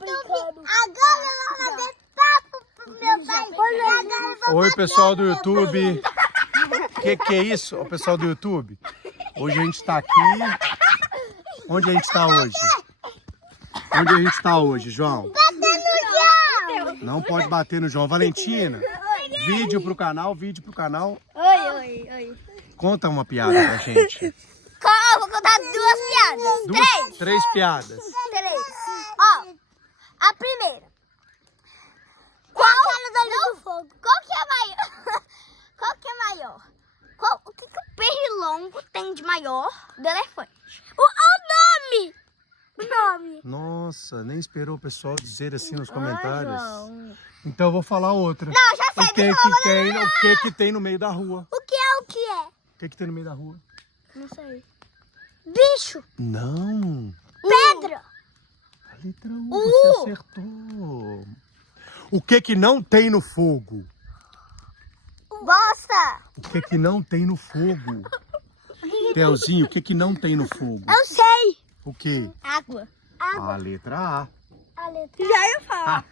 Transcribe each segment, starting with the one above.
Agora eu vou fazer papo pro meu pai. Oi, pessoal do YouTube. Que é isso? O pessoal do YouTube. Hoje a gente tá aqui. Onde a gente tá hoje? Onde a gente tá hoje, João? Não pode bater no João. Valentina, vídeo pro canal. Oi. Conta uma piada pra gente. Vou contar duas piadas. Três piadas. Três. Ó, a primeira. Qual que é maior? Qual que é maior? O que o pernilongo tem de maior do elefante? O nome! Nossa, nem esperou o pessoal dizer assim nos comentários. João. Então eu vou falar outra. Não, já sei. O que tem no meio da rua? O que é? O que tem no meio da rua? Não sei. Bicho. Não. Pedra. A letra U, você acertou. O que não tem no fogo? Bosta. O que não tem no fogo? Telzinho, o que não tem no fogo? Eu sei. O que? Água. A letra A. A letra. Já ia falar.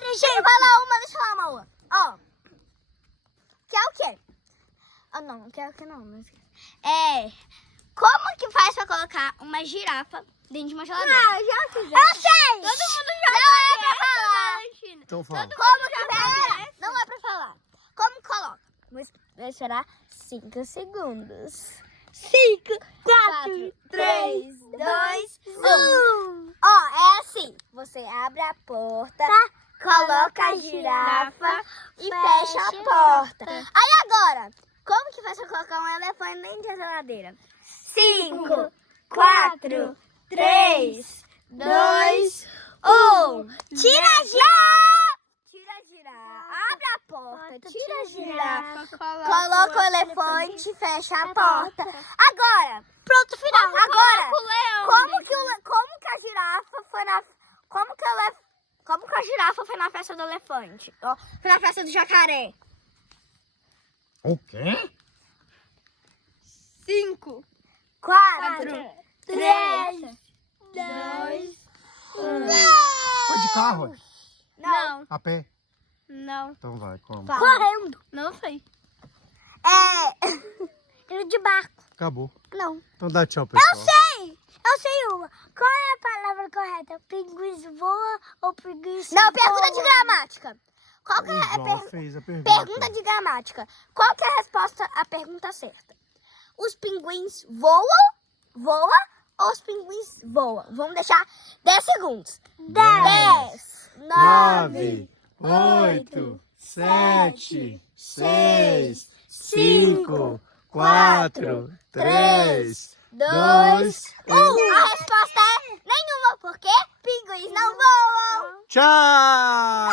Deixa eu falar uma. Ó. Que é o quê? Não quero que não. Como que faz pra colocar uma girafa dentro de uma geladeira? Já fiz. Eu sei! Todo mundo já não é pra falar. Então fala. Como que faz? Não é pra falar. Como coloca? Vou esperar 5 segundos. 5, 4, 3, 2, 1. Ó, é assim. Você abre a porta, coloca a girafa e fecha a porta. Aí agora, como que faz pra colocar um elefante dentro da geladeira? 5, 4, 3, 2, 1. Tira a girafa! Tira a girafa. Abre a porta, tira a girafa. Coloca o elefante, fecha a porta. Agora, pronto, final. Agora, como que a girafa foi na... Como que a girafa foi na festa do elefante? Ó, foi na festa do jacaré. O quê? 5, 4, 3, 2, 1. Foi de carro? Não. A pé? Não. Então vai, como? Correndo. Não sei. Indo de barco. Acabou. Não. Então dá tchau, pessoal. Eu sei uma. Qual é a palavra correta? Pinguins voa ou pinguins Não, pergunta de gramática. Qual que é O João fez a pergunta. pergunta de gramática? Qual que é a resposta à pergunta certa? Os pinguins voam ou os pinguins voam? Vamos deixar 10 segundos. 10, 9, 8, 7, 6, 5, 4, 3, 2, 1. A resposta é nenhuma, porque pinguins não voam. Tchau!